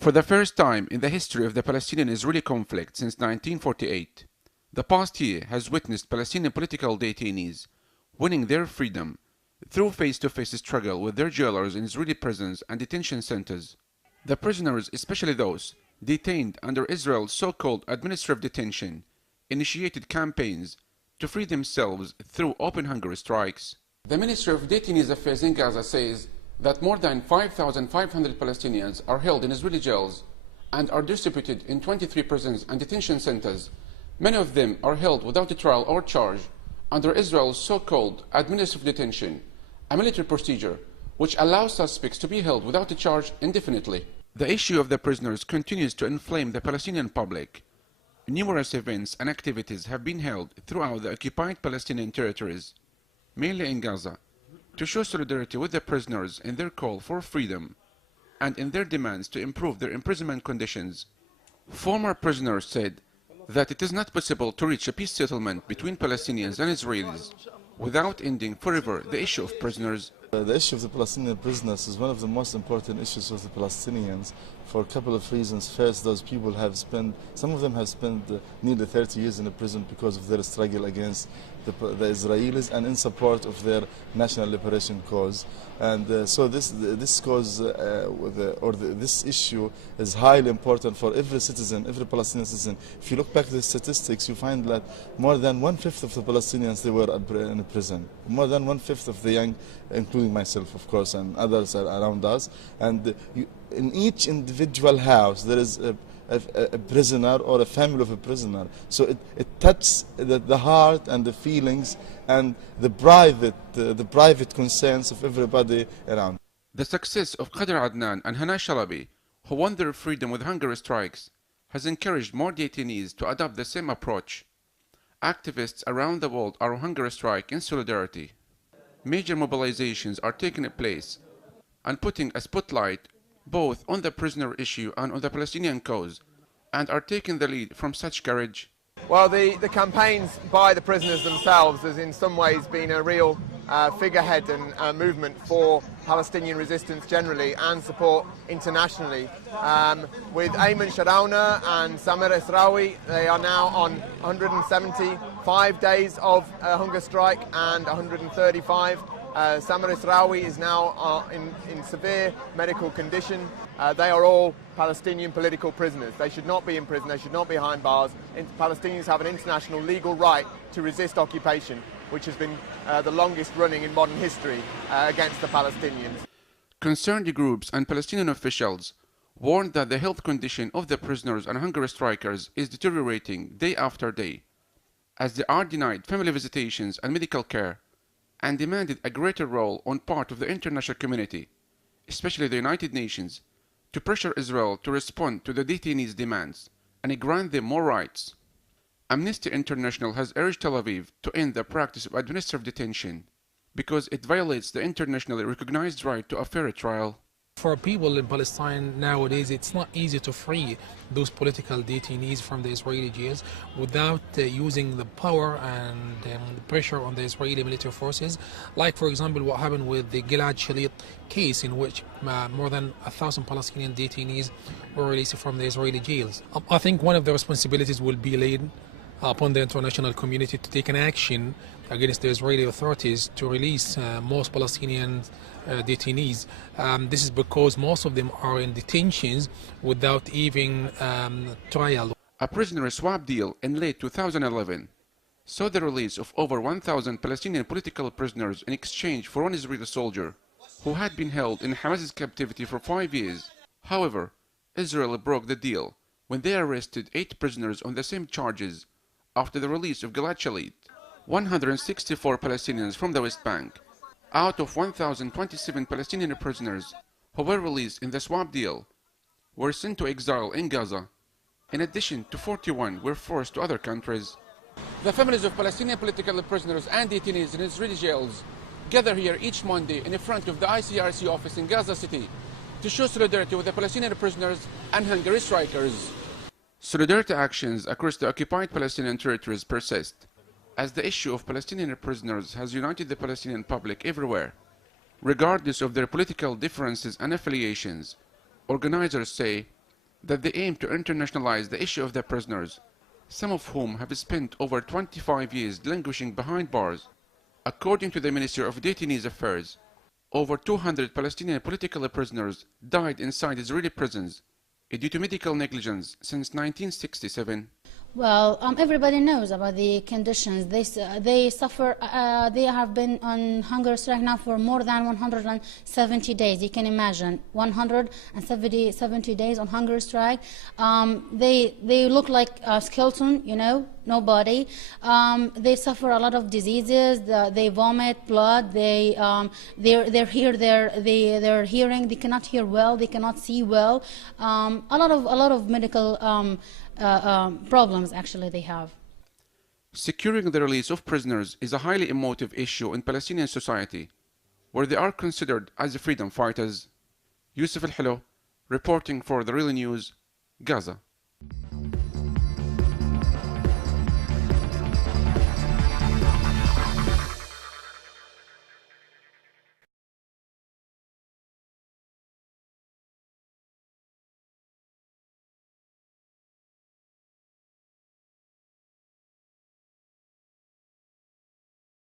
For the first time in the history of the Palestinian-Israeli conflict since 1948, the past year has witnessed Palestinian political detainees winning their freedom through face-to-face struggle with their jailers in Israeli prisons and detention centers. The prisoners, especially those detained under Israel's so-called administrative detention, initiated campaigns to free themselves through open hunger strikes. The Ministry of Detainees Affairs in Gaza says that more than 5,500 Palestinians are held in Israeli jails and are distributed in 23 prisons and detention centers. Many of them are held without a trial or charge under Israel's so-called administrative detention, a military procedure which allows suspects to be held without a charge indefinitely. The issue of the prisoners continues to inflame the Palestinian public. Numerous events and activities have been held throughout the occupied Palestinian territories, mainly in Gaza, to show solidarity with the prisoners in their call for freedom and in their demands to improve their imprisonment conditions. Former prisoners said that it is not possible to reach a peace settlement between Palestinians and Israelis without ending forever the issue of prisoners. The issue of the Palestinian prisoners is one of the most important issues of the Palestinians for a couple of reasons. First, those people some of them have spent nearly 30 years in the prison because of their struggle against the Israelis and in support of their national liberation cause. And so this cause, this issue is highly important for every citizen, every Palestinian citizen. If you look back at the statistics, you find that more than 1/5 of the Palestinians, they were in prison. More than 1/5 of the young, including myself, of course, and others around us. And in each individual house, there is a prisoner or a family of a prisoner. So it touches the heart and the feelings and the private concerns of everybody around. The success of Qadr Adnan and Hana Shalabi, who won their freedom with hunger strikes, has encouraged more detainees to adopt the same approach. Activists around the world are on hunger strike in solidarity. Major mobilizations are taking place and putting a spotlight both on the prisoner issue and on the Palestinian cause, and are taking the lead from such courage. Well, the campaigns by the prisoners themselves has in some ways been a real figurehead and movement for Palestinian resistance generally and support internationally. With Ayman Sharawna and Samir Esraoui, they are now on 175 days of hunger strike and 135. Samir Esraoui is now in severe medical condition. They are all Palestinian political prisoners. They should not be in prison, they should not be behind bars. Palestinians have an international legal right to resist occupation, which has been the longest running in modern history against the Palestinians. Concerned groups and Palestinian officials warned that the health condition of the prisoners and hunger strikers is deteriorating day after day, as they are denied family visitations and medical care, and demanded a greater role on part of the international community, especially the United Nations, to pressure Israel to respond to the detainees' demands and grant them more rights. Amnesty International has urged Tel Aviv to end the practice of administrative detention because it violates the internationally recognized right to a fair trial. For people in Palestine nowadays, it's not easy to free those political detainees from the Israeli jails without using the power and the pressure on the Israeli military forces. Like, for example, what happened with the Gilad Shalit case, in which more than 1,000 Palestinian detainees were released from the Israeli jails. I think one of the responsibilities will be laid upon the international community to take an action against the Israeli authorities to release most Palestinian detainees. This is because most of them are in detentions without even trial. A prisoner swap deal in late 2011 saw the release of over 1,000 Palestinian political prisoners in exchange for one Israeli soldier who had been held in Hamas's captivity for 5 years. However, Israel broke the deal when they arrested 8 prisoners on the same charges after the release of Gilad Shalit. 164 Palestinians from the West Bank, out of 1,027 Palestinian prisoners who were released in the swap deal, were sent to exile in Gaza. In addition to 41 were forced to other countries. The families of Palestinian political prisoners and detainees in Israeli jails gather here each Monday in front of the ICRC office in Gaza City to show solidarity with the Palestinian prisoners and hunger strikers. Solidarity actions across the occupied Palestinian territories persist, as the issue of Palestinian prisoners has united the Palestinian public everywhere. Regardless of their political differences and affiliations, organizers say that they aim to internationalize the issue of the prisoners, some of whom have spent over 25 years languishing behind bars. According to the Ministry of Detainees Affairs, over 200 Palestinian political prisoners died inside Israeli prisons due to medical negligence since 1967. Well, everybody knows about the conditions. They suffer. They have been on hunger strike now for more than 170 days. You can imagine 170 days on hunger strike. They look like a skeleton, you know, no body. They suffer a lot of diseases. They vomit blood. Their hearing. They cannot hear well. They cannot see well. A lot of medical problems actually they have. Securing the release of prisoners is a highly emotive issue in Palestinian society, where they are considered as freedom fighters. Yusuf Al-Hilo, reporting for The Real News, Gaza.